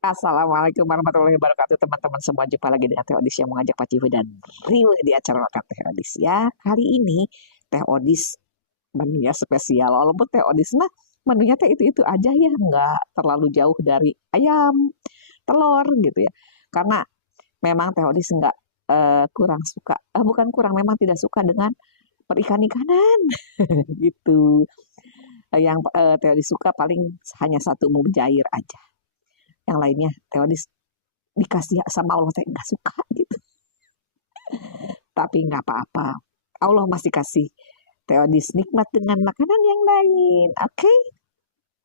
Assalamualaikum warahmatullahi wabarakatuh teman-teman semua. Jumpa lagi dengan Teh Odis yang mengajak Pak Ciwi dan Riweh di acara Makan Teh Odis ya. Kali ini Teh Odis menunya spesial. Walaupun Teh Odis mah menunya teh itu aja ya, nggak terlalu jauh dari ayam, telur gitu ya. Karena memang Teh Odis nggak kurang suka, bukan kurang, memang tidak suka dengan perikan-ikanan gitu. Yang Teh Odis suka paling hanya satu mujair aja. Yang lainnya Teh Odis dikasih sama Allah saya nggak suka gitu, tapi nggak apa-apa, Allah masih kasih Teodis nikmat dengan makanan yang lain. Oke,